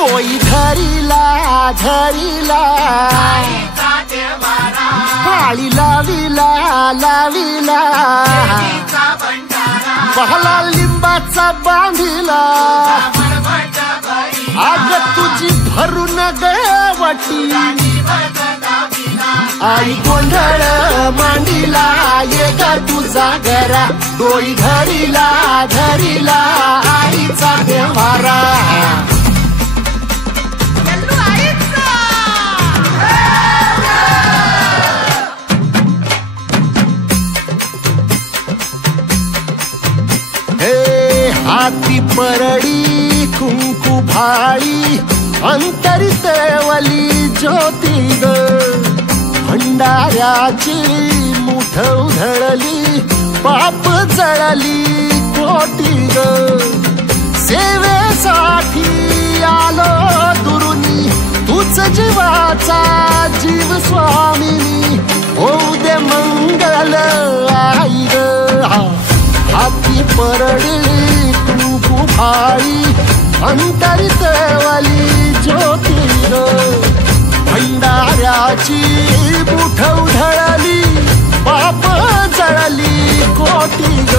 डोई धरिला धरिला पाळी लाविला लाविला पहला लिंबाचा बांधिला आग तुझी भरून गवटी आई गोंधळ मांडीला ये ग तुझा घरा डोई धरिला धरिला आईचा देवारा हाती परडी कुंकू भाळी अंतरितवली ज्योती ग भंडाऱ्याची मुठ उधळली पाप जळली कोटी ग सेवेसाठी आलो दुरुनी तूच जीवाचा जीव स्वामिनी होऊ दे मंगल आई ग हाती परडी कुंकू भाळी अंतरितवली ज्योती ग भंडाऱ्याची मुठ उधळली पाप जळली कोटी ग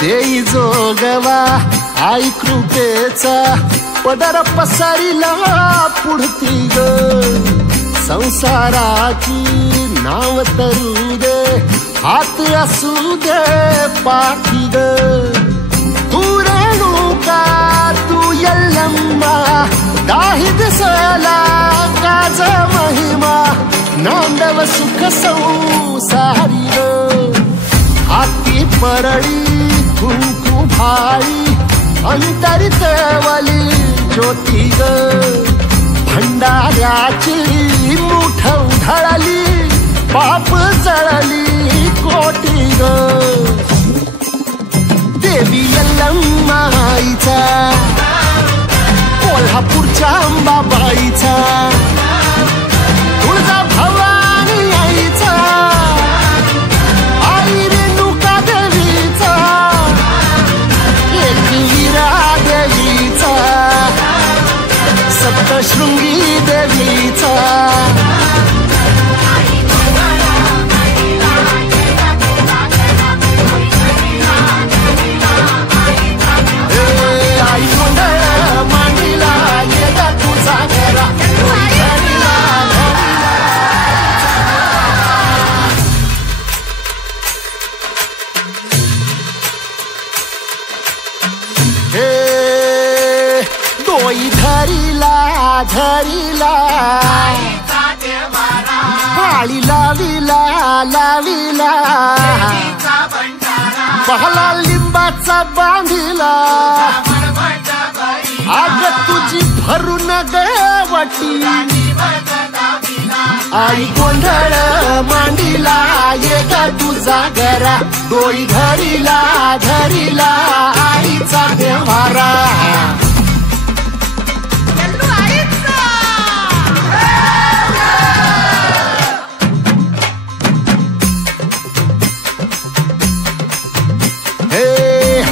देई जोगवा आई कृपेचा पदर पसरिला पुढती ग संसाराची नाव तरू दे हात असू दे पाठी ग तू रेणुका तू यल्लम्मा दाही दिसला काज महिमा नांदव सुख संसारी ग हाती परडी कुंकू भाळी अंतरितवली ज्योती ग भंडाऱ्याची मुठ उधळली पाप जळली कोटी ग देवी यल्लम्मा आईचा कोल्हापूरच्या अंबाबाईचा तुळजा भवानी आईचा सप्तशृंगी देवीचा आई गोंधळ मांडीला ये ग तुझा घरा डोई धरिला धरिला पाळी लाविला लाविला पहला लिंबाचा बांधिला आग तुझी भरून गवटी आई गोंधळ मांडीला ये ग तुझा घरा डोई धरिला धरिला आईचा देवारा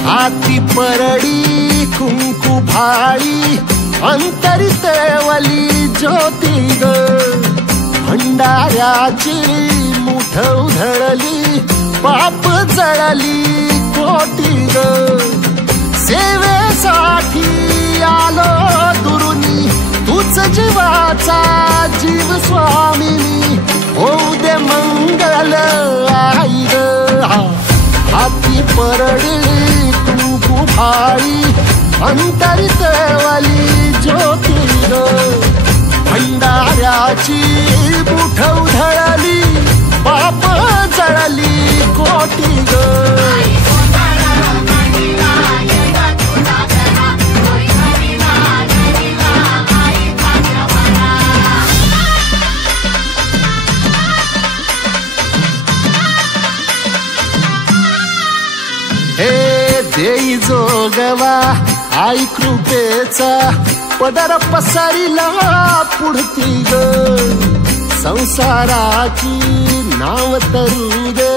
हाती परडी कुंकू भाळी अंतरितवली ज्योती ग भंडाऱ्याची मुठ उधळली पाप जळली कोटी ग सेवेसाठी आलो दुरुनी तूच जीवाचा जीव स्वामिनी होऊ दे मंगल आई ग हाती परडी कुंकू भाळी अंतरितवली ज्योती ग भंडाऱ्याची मुठ उधळली पाप जळली कोटी ग देई जोगवा आई कृपेचा पदर पसरिला पुढती ग संसाराची नाव तरू दे